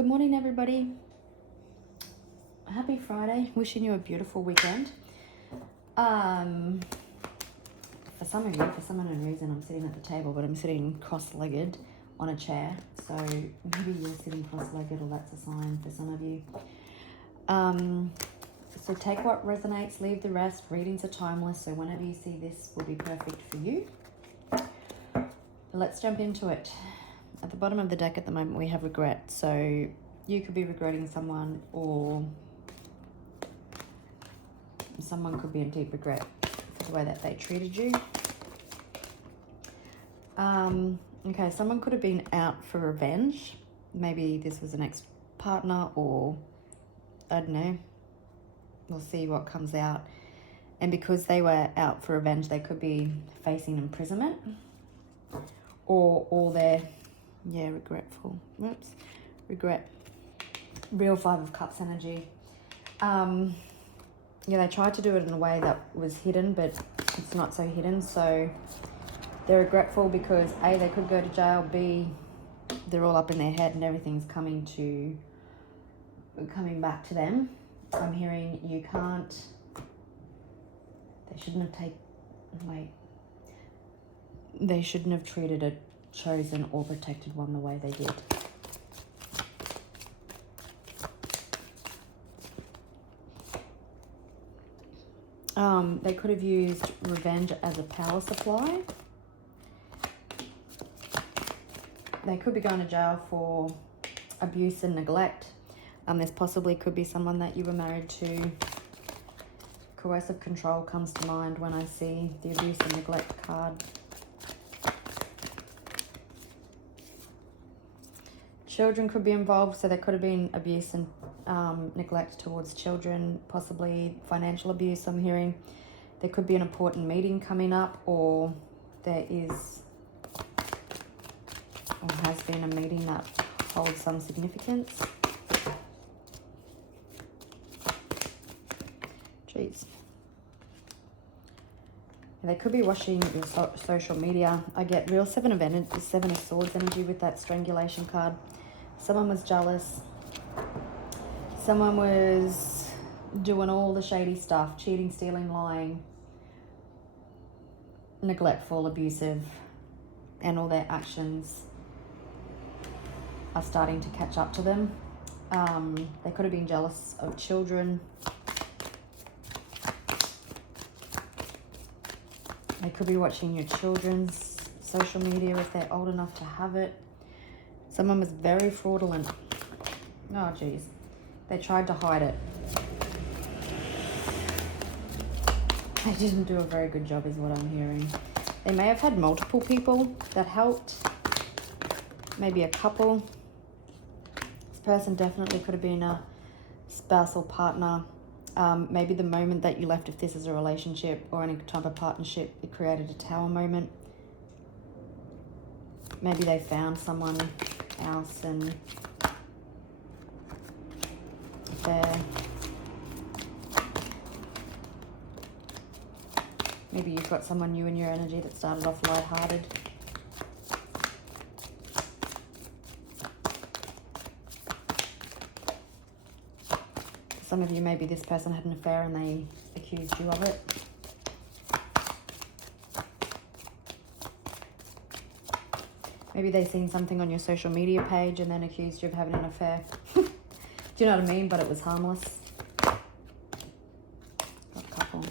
Good morning, everybody. Happy Friday. Wishing you a beautiful weekend. For some of you, for some unknown reason, I'm sitting at the table, but I'm sitting cross-legged on a chair. So maybe you're sitting cross-legged, or that's a sign for some of you. So take what resonates, leave the rest. Readings are timeless, so whenever you see this will be perfect for you. Let's jump into it. At the bottom of the deck at the moment, we have regret. So you could be regretting someone, or someone could be in deep regret for the way that they treated you. Okay, someone could have been out for revenge. Maybe this was an ex-partner, or I don't know. We'll see what comes out. And because they were out for revenge, they could be facing imprisonment, or all their, regretful. Whoops, regret. Real Five of Cups energy. They tried to do it in a way that was hidden, but it's not so hidden. So they're regretful because A, they could go to jail. B, they're all up in their head and everything's coming back to them. I'm hearing you can't. They shouldn't have treated a chosen or protected one the way they did. They could have used revenge as a power supply. They could be going to jail for abuse and neglect. This possibly could be someone that you were married to. Coercive control comes to mind when I see the abuse and neglect card. Children could be involved, so there could have been abuse and neglect towards children, possibly financial abuse. I'm hearing there could be an important meeting coming up, or there is or has been a meeting that holds some significance. Jeez. They could be watching your social media. I get real Seven of Swords energy with that strangulation card. Someone was jealous. Someone was doing all the shady stuff, cheating, stealing, lying, neglectful, abusive, and all their actions are starting to catch up to them. They could have been jealous of children. They could be watching your children's social media if they're old enough to have it. Someone was very fraudulent. Oh, geez. They tried to hide it. They didn't do a very good job is what I'm hearing. They may have had multiple people that helped. Maybe a couple. This person definitely could have been a spousal partner. Maybe the moment that you left, if this is a relationship or any type of partnership, it created a tower moment. Maybe they found someone else and maybe you've got someone new in your energy that started off lighthearted. Some of you, maybe this person had an affair and they accused you of it. Maybe they seen something on your social media page and then accused you of having an affair. Do you know what I mean? But it was harmless. Got a couple.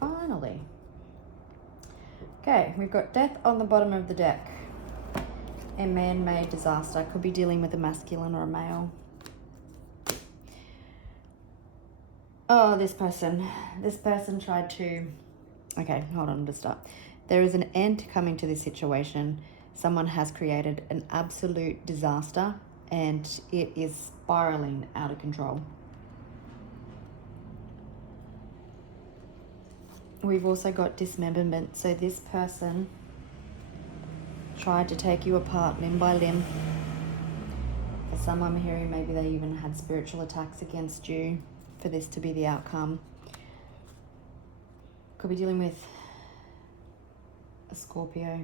Finally. Okay, we've got death on the bottom of the deck. A man-made disaster. Could be dealing with a masculine or a male. Oh, this person tried to... Okay, hold on to start. There is an end coming to this situation. Someone has created an absolute disaster and it is spiraling out of control. We've also got dismemberment. So this person tried to take you apart limb by limb. For some, I'm hearing maybe they even had spiritual attacks against you for this to be the outcome. Could be dealing with a Scorpio.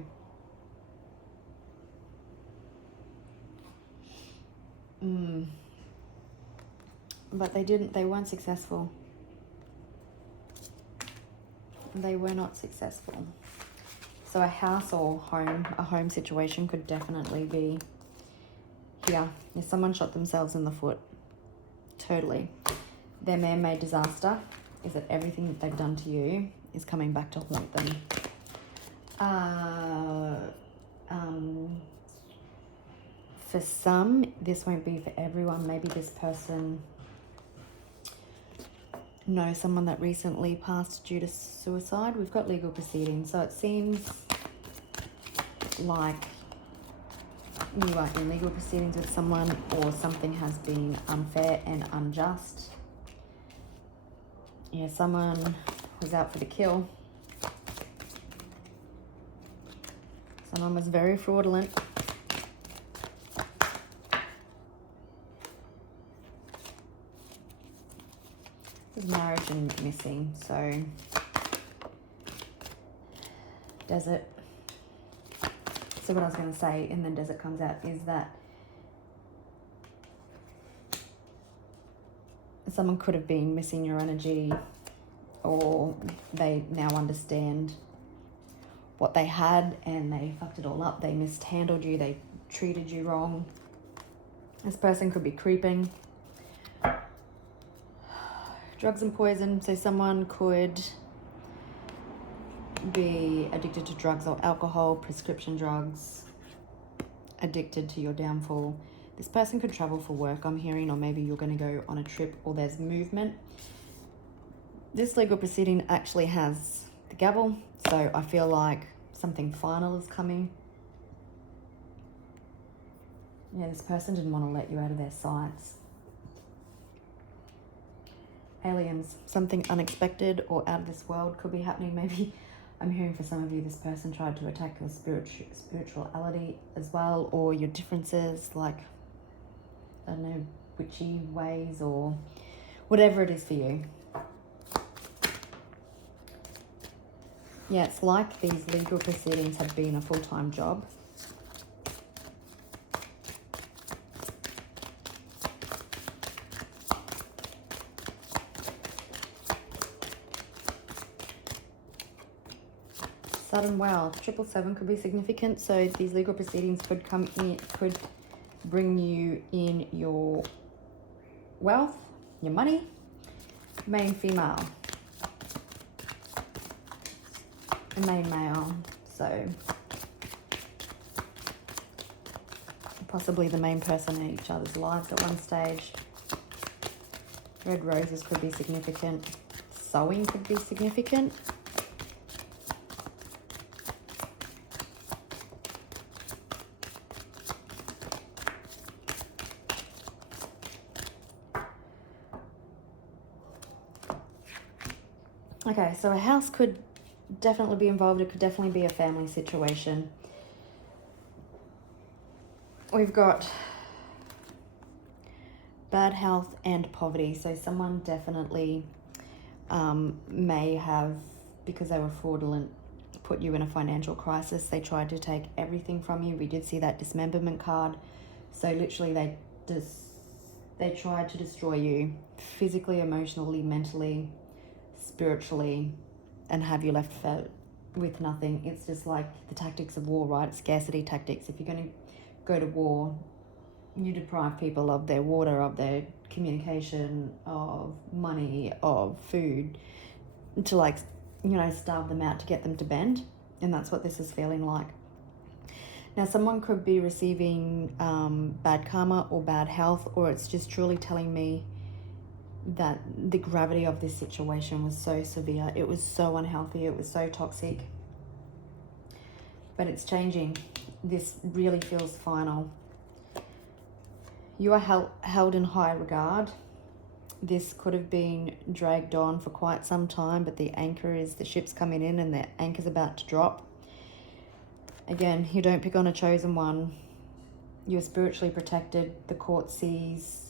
But they weren't successful. They were not successful. So a house or a home situation could definitely be here. If someone shot themselves in the foot, totally. Their man-made disaster is that everything that they've done to you is coming back to haunt them. For some, this won't be for everyone. Maybe this person knows someone that recently passed due to suicide. We've got legal proceedings, so it seems like you are in legal proceedings with someone, or something has been unfair and unjust. Yeah, someone was out for the kill. Someone was very fraudulent. There's marriage and missing, so desert. So what I was going to say, and then desert comes out, is that someone could have been missing your energy, or they now understand what they had and they fucked it all up. They mishandled you. They treated you wrong. This person could be creeping. Drugs and poison. So someone could be addicted to drugs or alcohol, prescription drugs, addicted to your downfall. This person could travel for work, I'm hearing, or maybe you're going to go on a trip, or there's movement. This legal proceeding actually has the gavel, so I feel like something final is coming. Yeah, this person didn't want to let you out of their sights. Aliens, something unexpected or out of this world could be happening. Maybe I'm hearing for some of you, this person tried to attack your spirituality as well, or your differences, like, I don't know, witchy ways or whatever it is for you. Yeah, it's like these legal proceedings have been a full-time job. Sudden wealth, 777 could be significant. So these legal proceedings could come in, could bring you in your wealth, your money. Main female, and main male. So possibly the main person in each other's lives at one stage. Red roses could be significant. Sewing could be significant. Okay, so a house could definitely be involved. It could definitely be a family situation. We've got bad health and poverty. So someone definitely may have, because they were fraudulent, put you in a financial crisis. They tried to take everything from you. We did see that dismemberment card. So literally they tried to destroy you physically, emotionally, mentally, spiritually, and have you left with nothing. It's just like the tactics of war, right? Scarcity tactics. If you're going to go to war, you deprive people of their water, of their communication, of money, of food, to, like, you know, starve them out to get them to bend. And that's what this is feeling like. Now, someone could be receiving bad karma or bad health, or it's just truly telling me that the gravity of this situation was so severe. It was so unhealthy. It was so toxic. But it's changing. This really feels final. You are held in high regard. This could have been dragged on for quite some time, but the ship's coming in and the anchor's about to drop. Again, you don't pick on a chosen one. You're spiritually protected. The court sees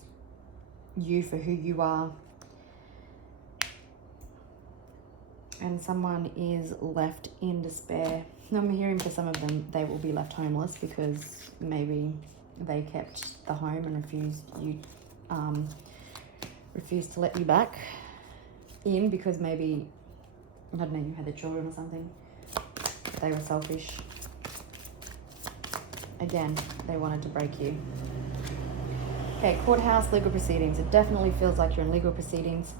you for who you are. And someone is left in despair. I'm hearing for some of them, they will be left homeless because maybe they kept the home and refused to let you back in because maybe, I don't know, you had the children or something. They were selfish. Again, they wanted to break you. Okay, courthouse, legal proceedings. It definitely feels like you're in legal proceedings.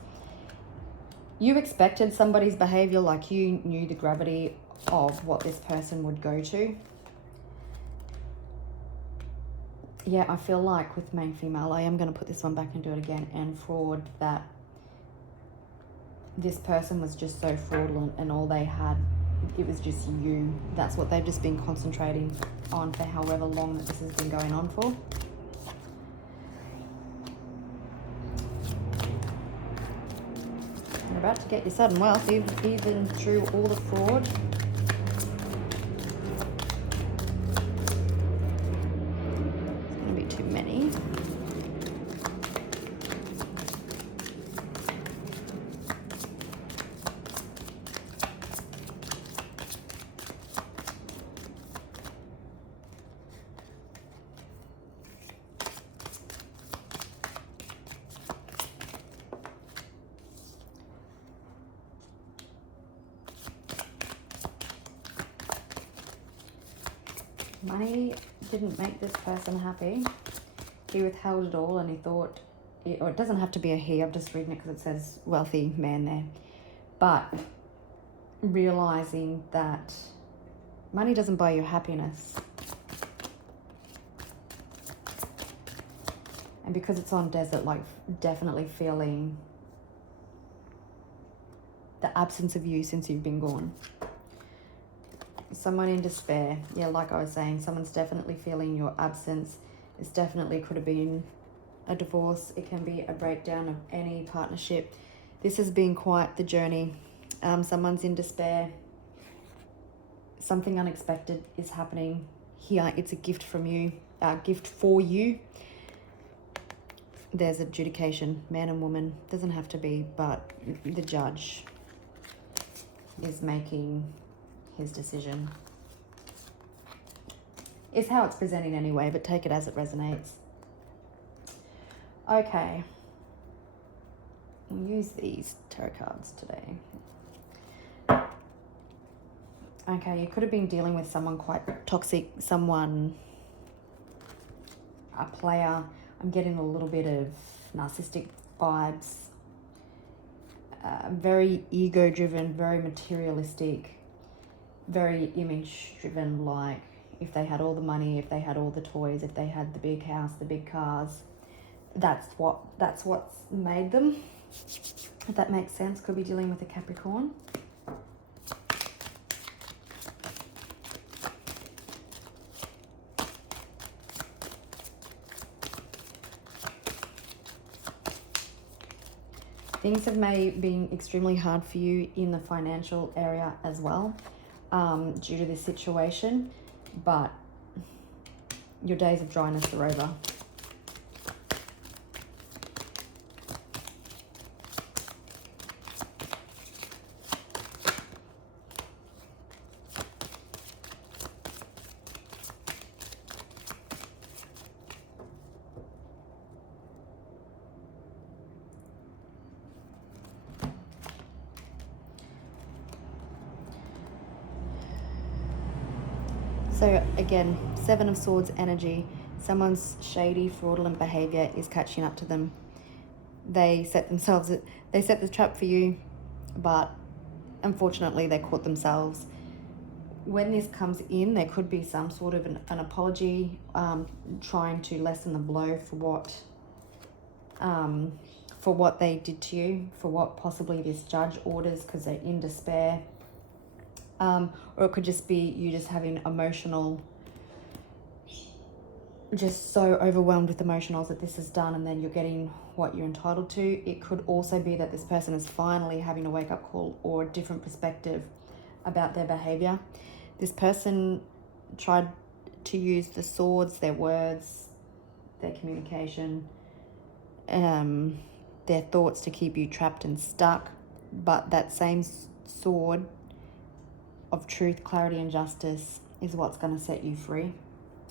You expected somebody's behavior, like you knew the gravity of what this person would go to. Yeah, I feel like with main female, I am going to put this one back and do it again, and fraud, that this person was just so fraudulent and all they had, it was just you. That's what they've just been concentrating on for however long that this has been going on for. You're about to get your sudden wealth, even through all the fraud. It's going to be too many. Money didn't make this person happy. He withheld it all and he thought, or it doesn't have to be a he, I'm just reading it because it says wealthy man there. But realizing that money doesn't buy you happiness. And because it's on desert, like definitely feeling the absence of you since you've been gone. Someone in despair. Yeah, like I was saying, someone's definitely feeling your absence. It's definitely could have been a divorce. It can be a breakdown of any partnership. This has been quite the journey. Someone's in despair. Something unexpected is happening here. It's a gift from you, gift for you. There's adjudication, man and woman. Doesn't have to be, but the judge is making his decision. Is how it's presenting anyway, but take it as it resonates. Okay. We'll use these tarot cards today. Okay, you could have been dealing with someone quite toxic, someone, a player. I'm getting a little bit of narcissistic vibes. Very ego-driven, very materialistic, very image-driven, like if they had all the money, if they had all the toys, if they had the big house, the big cars, that's what's made them. If that makes sense, could be dealing with a Capricorn. Things have been extremely hard for you in the financial area as well, due to this situation, but your days of dryness are over. So again, Seven of Swords energy. Someone's shady, fraudulent behavior is catching up to them. They set the trap for you, but unfortunately they caught themselves. When this comes in, there could be some sort of an apology, trying to lessen the blow for what they did to you, for what possibly this judge orders because they're in despair. Or it could just be you just having emotional, just so overwhelmed with emotionals that this is done and then you're getting what you're entitled to. It could also be that this person is finally having a wake-up call or a different perspective about their behavior. This person tried to use the swords, their words, their communication, their thoughts to keep you trapped and stuck, but that same sword of truth, clarity, and justice is what's going to set you free.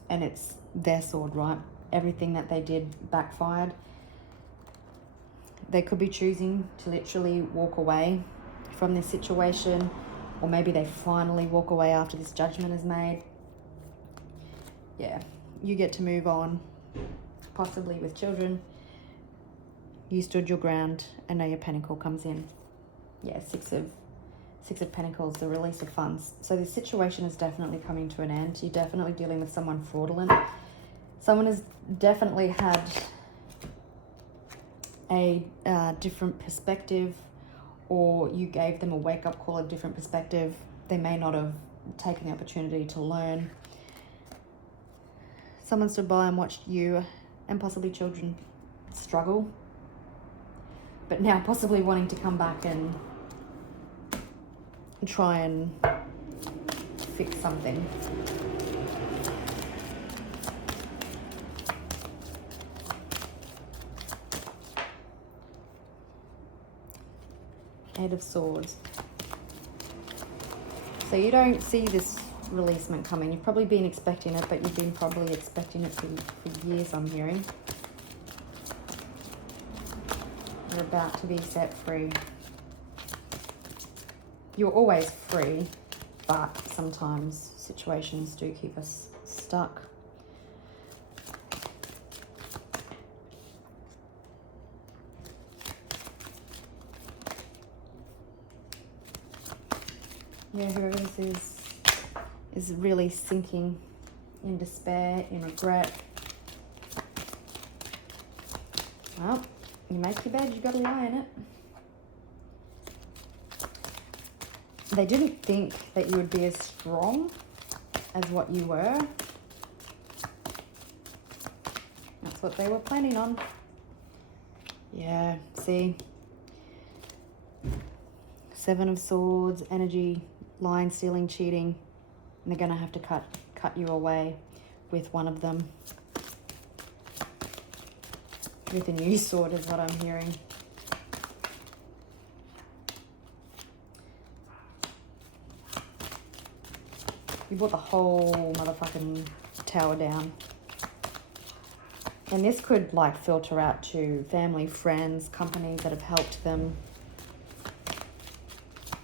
And it's their sword, right? Everything that they did backfired. They could be choosing to literally walk away from this situation, or maybe they finally walk away after this judgment is made. Yeah, you get to move on, possibly with children. You stood your ground, and now your pentacle comes in. Yeah, Six of Pentacles, the release of funds. So this situation is definitely coming to an end. You're definitely dealing with someone fraudulent. Someone has definitely had a different perspective, or you gave them a wake-up call, a different perspective. They may not have taken the opportunity to learn. Someone stood by and watched you and possibly children struggle, but now possibly wanting to come back and try and fix something. Eight of Swords. So you don't see this releasement coming. You've probably been expecting it, but you've been probably expecting it for years, I'm hearing. You're about to be set free. You're always free, but sometimes situations do keep us stuck. Yeah, whoever this is really sinking in despair, in regret. Well, you make your bed, you gotta lie in it. They didn't think that you would be as strong as what you were. That's what they were planning on. Yeah, see? Seven of Swords, energy, lying, stealing, cheating. And they're going to have to cut you away with one of them. With a new sword is what I'm hearing. You brought the whole motherfucking tower down. And this could like filter out to family, friends, companies that have helped them.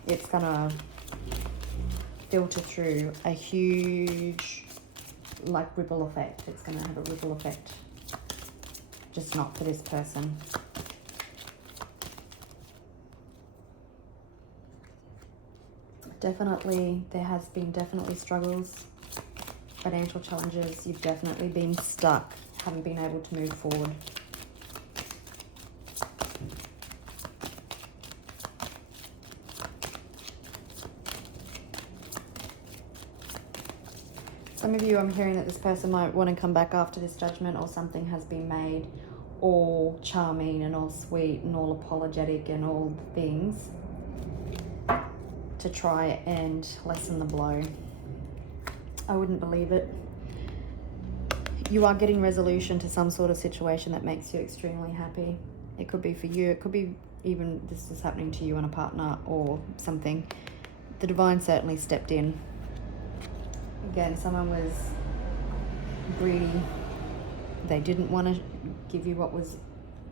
It's gonna filter through a huge like ripple effect. It's gonna have a ripple effect. Just not for this person. Definitely, there has been definitely struggles, financial challenges. You've definitely been stuck, haven't been able to move forward. Some of you, I'm hearing that this person might want to come back after this judgment, or something has been made all charming and all sweet and all apologetic and all things to try and lessen the blow. I wouldn't believe it. You are getting resolution to some sort of situation that makes you extremely happy. It could be for you. It could be even this is happening to you and a partner or something. The divine certainly stepped in. Again, someone was greedy. They didn't want to give you what was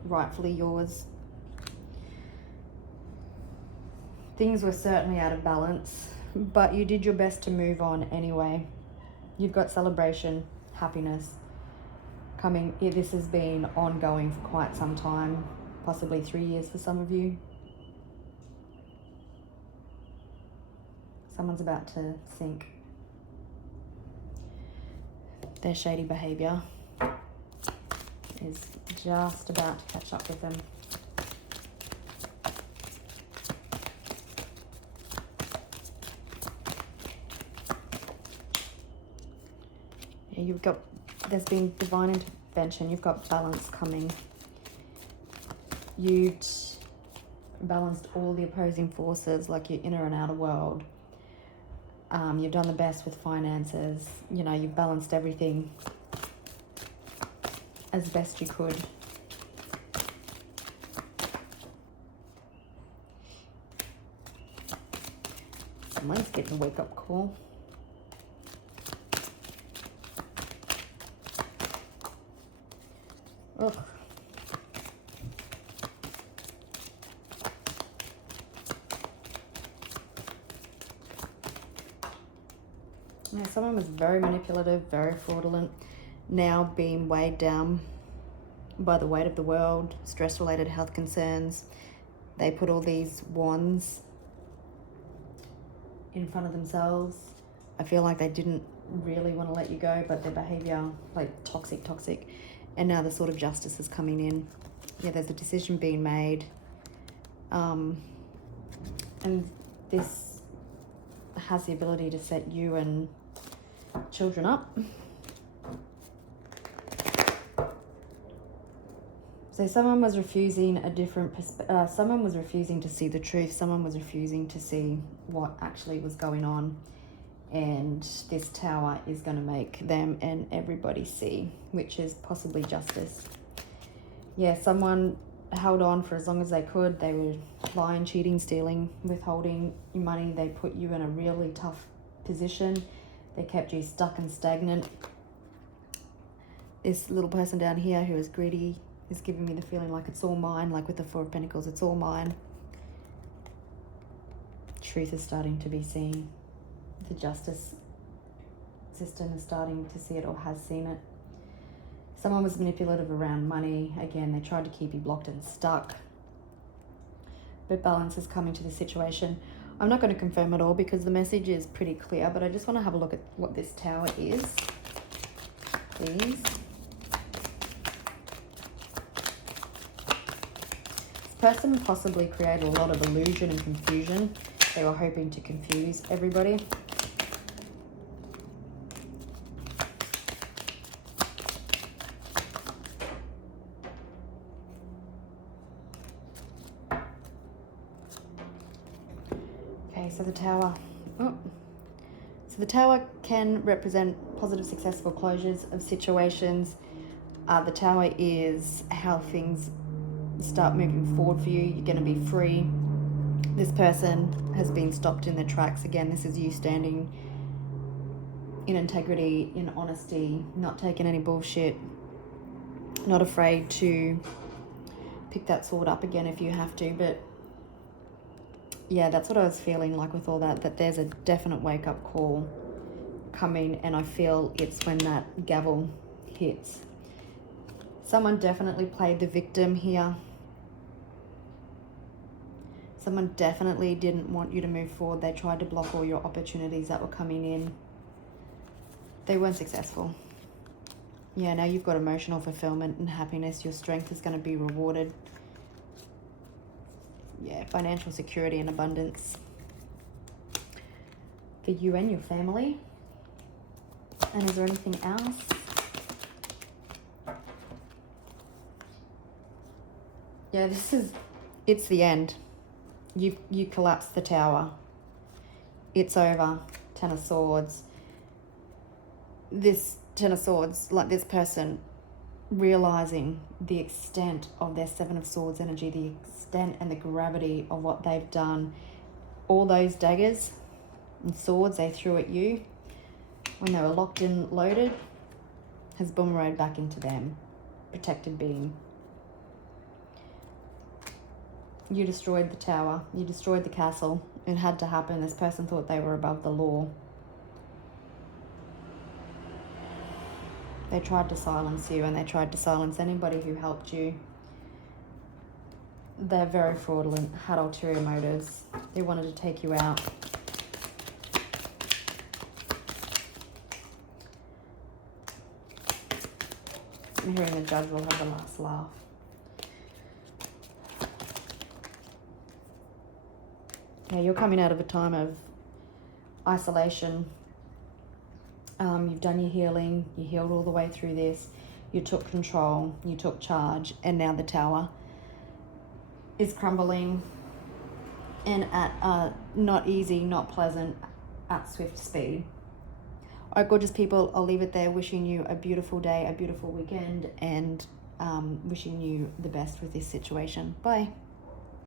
rightfully yours. Things were certainly out of balance, but you did your best to move on anyway. You've got celebration, happiness coming. This has been ongoing for quite some time, possibly 3 years for some of you. Someone's about to sink. Their shady behavior is just about to catch up with them. Yeah, there's been divine intervention. You've got balance coming. You've balanced all the opposing forces, like your inner and outer world. You've done the best with finances. You know, you've balanced everything as best you could. someone's getting a wake-up call. Ugh. Yeah, someone was very manipulative, very fraudulent, now being weighed down by the weight of the world, stress-related health concerns. They put all these wands in front of themselves. I feel like they didn't really want to let you go, but their behavior, like toxic. And now the sort of justice is coming in. Yeah, there's a decision being made. And this has the ability to set you and children up. So someone was refusing a different someone was refusing to see the truth. Someone was refusing to see what actually was going on. And this tower is going to make them and everybody see, which is possibly justice. Yeah, someone held on for as long as they could. They were lying, cheating, stealing, withholding your money. They put you in a really tough position. They kept you stuck and stagnant. This little person down here who is greedy is giving me the feeling like it's all mine, like with the Four of Pentacles, it's all mine. Truth is starting to be seen. The justice system is starting to see it or has seen it. Someone was manipulative around money. Again, they tried to keep you blocked and stuck. But balance is coming to the situation. I'm not going to confirm it all because the message is pretty clear, but I just want to have a look at what this tower is, please. This person possibly created a lot of illusion and confusion. They were hoping to confuse everybody. Okay, so the tower. Oh. So the tower can represent positive, successful closures of situations. The tower is how things start moving forward for you. You're going to be free. This person has been stopped in their tracks. Again, this is you standing in integrity, in honesty, not taking any bullshit, not afraid to pick that sword up again if you have to. But yeah, that's what I was feeling like with all that there's a definite wake-up call coming, and I feel it's when that gavel hits. Someone definitely played the victim here. Someone definitely didn't want you to move forward. They tried to block all your opportunities that were coming in. They weren't successful. Yeah, now you've got emotional fulfillment and happiness. Your strength is going to be rewarded. Yeah, financial security and abundance for you and your family. And is there anything else? Yeah, it's the end. You collapse the tower. It's over. Ten of Swords. This Ten of Swords, like this person realizing the extent of their Seven of Swords energy, the extent and the gravity of what they've done. All those daggers and swords they threw at you when they were locked and loaded has boomeranged back into them. Protected being. You destroyed the tower. You destroyed the castle. It had to happen. This person thought they were above the law. They tried to silence you, and they tried to silence anybody who helped you. They're very fraudulent, had ulterior motives. They wanted to take you out. I'm hearing the judge will have the last laugh. Yeah, you're coming out of a time of isolation. You've done your healing. You healed all the way through this. You took control. You took charge. And now the tower is crumbling. And at not easy, not pleasant, at swift speed. All right, gorgeous people, I'll leave it there. Wishing you a beautiful day, a beautiful weekend, and wishing you the best with this situation. Bye.